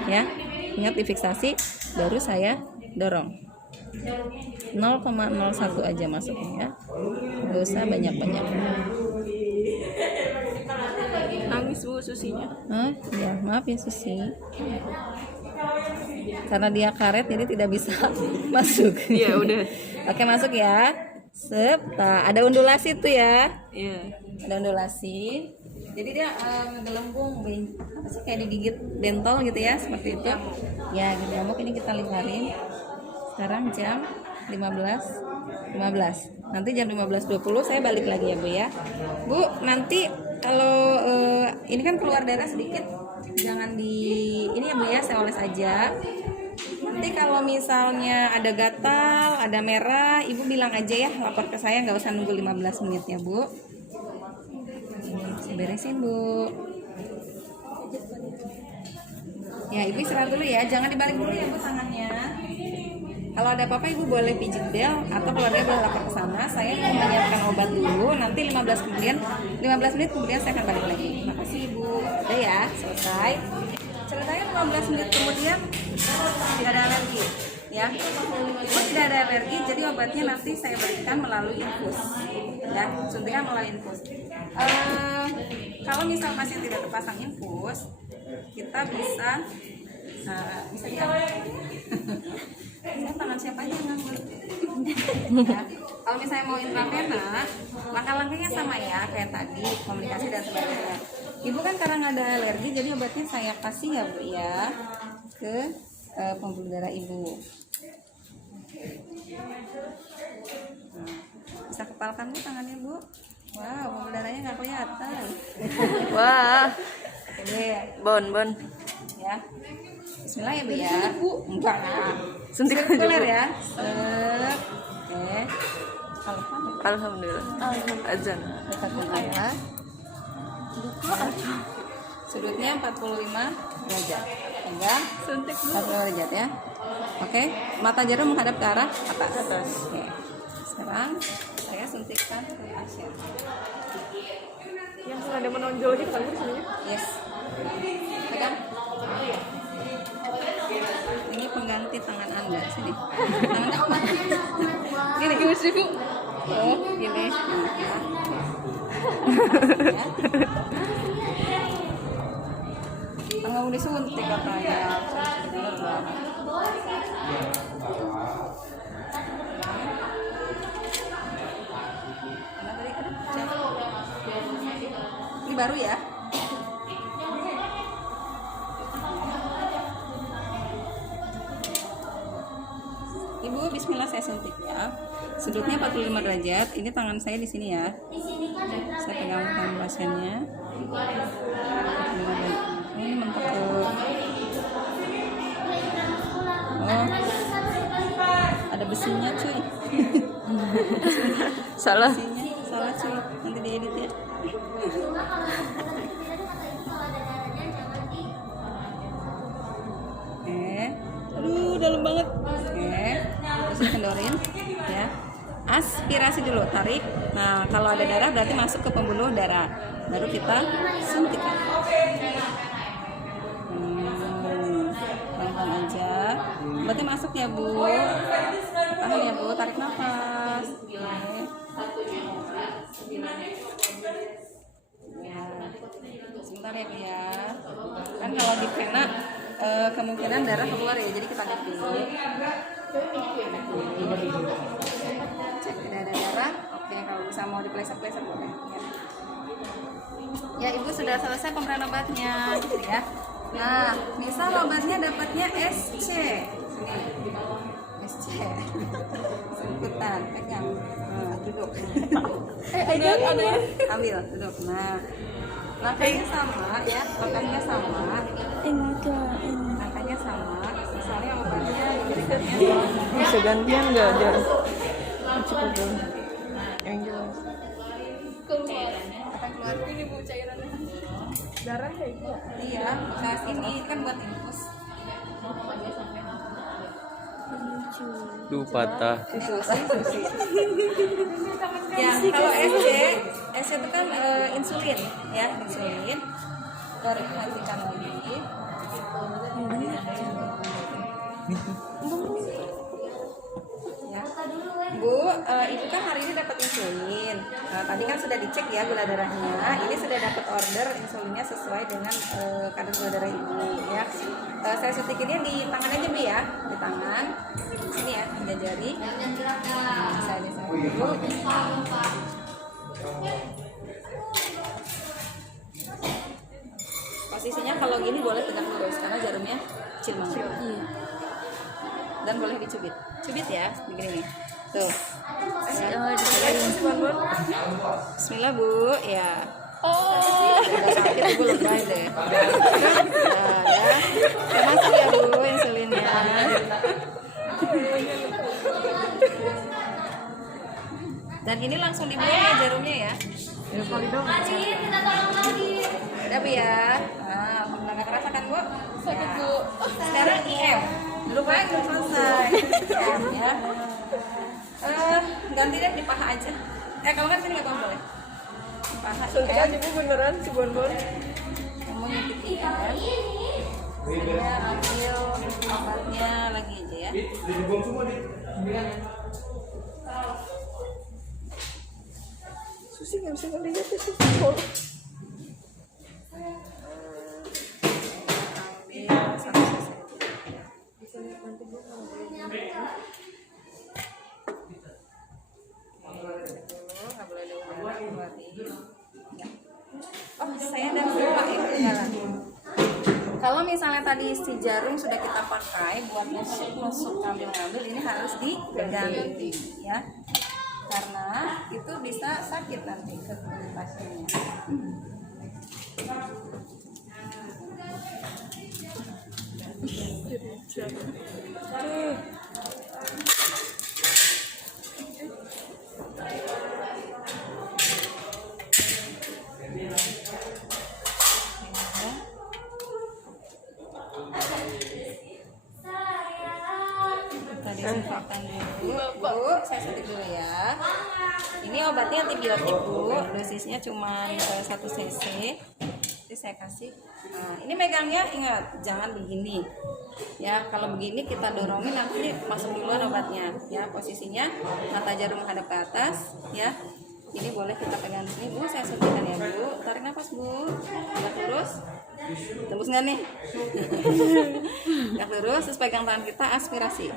Ya. Ingat difiksasi, baru saya dorong. 0,01 aja masukin ya. Gak usah banyak-banyak. Nangis Bu Susinya. Ya, maaf ya Susi. Karena dia karet jadi tidak bisa masuk. Iya udah. Oke, masuk ya. Sep. Nah, ada undulasi tuh ya. Iya. Ada undulasi. Jadi dia ngegelembung, apa sih, kayak digigit bentol gitu ya, seperti itu. Ya, gitu. Nyamuk ini kita lingkarin. Sekarang jam 15.15. Nanti jam 15.20 saya balik lagi ya Bu ya. Bu, nanti kalau ini kan keluar darah sedikit, jangan di ini ya Bu ya, saya oles aja. Nanti kalau misalnya ada gatal, ada merah, Ibu bilang aja ya, lapor ke saya, nggak usah nunggu 15 menit ya Bu. Saya beresin Bu. Ya, Ibu istirahat dulu ya, jangan dibalik dulu ya Bu tangannya. Kalau ada apa-apa Ibu boleh pijit bel atau keluarga boleh lapor ke sana. Saya mau menyiapkan obat dulu. Nanti 15 menit kemudian saya akan balik lagi. Terima kasih Ibu. Udah ya, selesai. Ceritanya 15 menit kemudian tidak ada alergi, ya. Ibu tidak ada alergi, jadi obatnya nanti saya berikan melalui infus, ya. Suntikan melalui infus. Kalau misal pasien tidak terpasang infus, kita bisa diambil. Saya tangan siapa aja ngambil. Ya. Kalau misalnya mau intravena, langkah-langkahnya sama ya kayak tadi, komunikasi dan sebagainya. Ibu kan karena nggak ada alergi, jadi obatnya saya kasih ya Bu ya ke pembuluh darah Ibu. Nah, bisa kepalkan Bu tangannya Bu. Wow, pembuluh darahnya nggak kelihatan. Wah. Oke, Bon. ya. Bismillah ya Bu ya. Enggak. Suntik Sekuler aja. ya. Oke. Alhamdulillah. Azan. Dekatkan ayat. Sudutnya 45 derajat. Pegang. Suntik 45 derajat ya. Oke. Mata jarum menghadap ke arah atas. Oke. Sekarang saya suntikkan ke pasien. Yang ada menonjol gitu kan Bu sini. Yes. Pegang. Ini pengganti tangan Anda. Sini. Tangannya Oma. Gini sih Bu. Oh, gini. Ya. Nggak mau disuntik katanya. Ini baru ya. Ibu, bismillah saya suntik ya. Sudutnya 45 derajat. Ini tangan saya di sini ya. Saya pegang tangan pasiennya. 45 derajat. Oh, ini mentok tuh. Oh, ada besinya cuy. Salah. Besinya salah cuy. Nanti diedit ya. Aduh, dalam banget. Oke, terus kendorin ya. Aspirasi dulu, tarik. Nah, kalau ada darah berarti masuk ke pembuluh darah. Baru kita suntikan. Pelan-pelan aja. Berarti masuk ya Bu. Tahan ya Bu, tarik nafas. Ya. Sebentar ya Bu ya. Kan kalau di vena kemungkinan darah keluar ya, jadi kita lihat dulu. Cek tidak ada darah. Oke, kalau bisa mau dipleset-pleset boleh ya. Ibu sudah selesai pemberian obatnya gitu ya. Nah, misal obatnya dapatnya SC. Sini. SC. Ikutan, pegang. Nah, duduk. ada yang Ambil, duduk. Nah, langkahnya sama ya, langkahnya sama. Langkahnya sama. Misalnya obatnya diberikannya bisa gantian nggak ada cukup dulu yang jelas akan keluar ini bu cairannya. darah kayak gitu. Iya, bekas ini kan buat infus. Duh patah. Susi. Ya, kalau SC itu kan insulin ya, insulin. Dari perhatikan lagi. Ya. Bu, ibu kan hari ini dapat insulin. Tadi kan sudah dicek ya gula darahnya. Ini sudah dapat order insulinnya sesuai dengan kadar gula darah ibu ya. Saya suntikinnya di tangan aja Bu ya, di tangan. Sini ya, tiga jari. Saya dulu. Posisinya kalau gini boleh tegak lurus karena jarumnya kecil banget. Dan boleh dicubit. Cubit ya, begini nih. Tuh. Bismillah Bu, ya. Udah sakit Ibu lebay deh. Ya masuk ya Bu insulinnya. Dan ini langsung dibuang ya jarumnya ya. Udah Bu ya. Nah, nggak kerasa kan Bu? Sakit Bu. Sekarang IM. Dulu Pak, belum selesai. IM ya. Ganti deh di paha aja. Kalau kan sini nggak boleh. Paha suntik aja Bu beneran si bonbon kamu nyikitin kan? Saya ambil obatnya lagi aja ya. Susi nggak bisa ngeliat ya sih Ambil satu sisi. Nggak boleh keluarin. Oh, saya ada lupa yang ketinggalan. Kalau misalnya tadi si jarum sudah kita pakai buat nusuk ngambil ini harus diganti ya, karena itu bisa sakit nanti ke kulit pasiennya. Tadi disinfektan dulu. Bu, saya suntik dulu ya. Ini obatnya antibiotik Bu, dosisnya cuma 1 cc. Nanti saya kasih. Nah, ini megangnya ingat jangan begini. Ya, kalau begini kita dorongin nanti masuk duluan obatnya. Ya, posisinya mata jarum menghadap ke atas. Ya, ini boleh kita pegang di sini Bu. Saya suntikan ya Bu. Tarik nafas Bu. Tegak lurus. Tembus nggak nih? Tegak lurus. Terus pegang tangan kita aspirasi.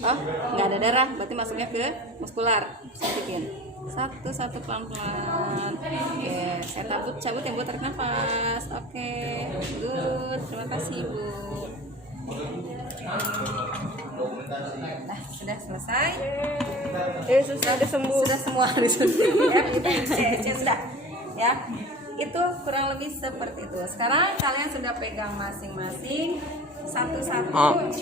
Oh, nggak ada darah. Berarti masuknya ke muskular. Suntikin. Satu pelan-pelan. Oke, saya cabut ya Bu, tarik nafas. Oke, good. Terima kasih Bu. Nah, sudah selesai. sudah sembuh Sudah semua disuntik ya. Itu sudah. Ya. Itu kurang lebih seperti itu. Sekarang kalian sudah pegang masing-masing satu-satu.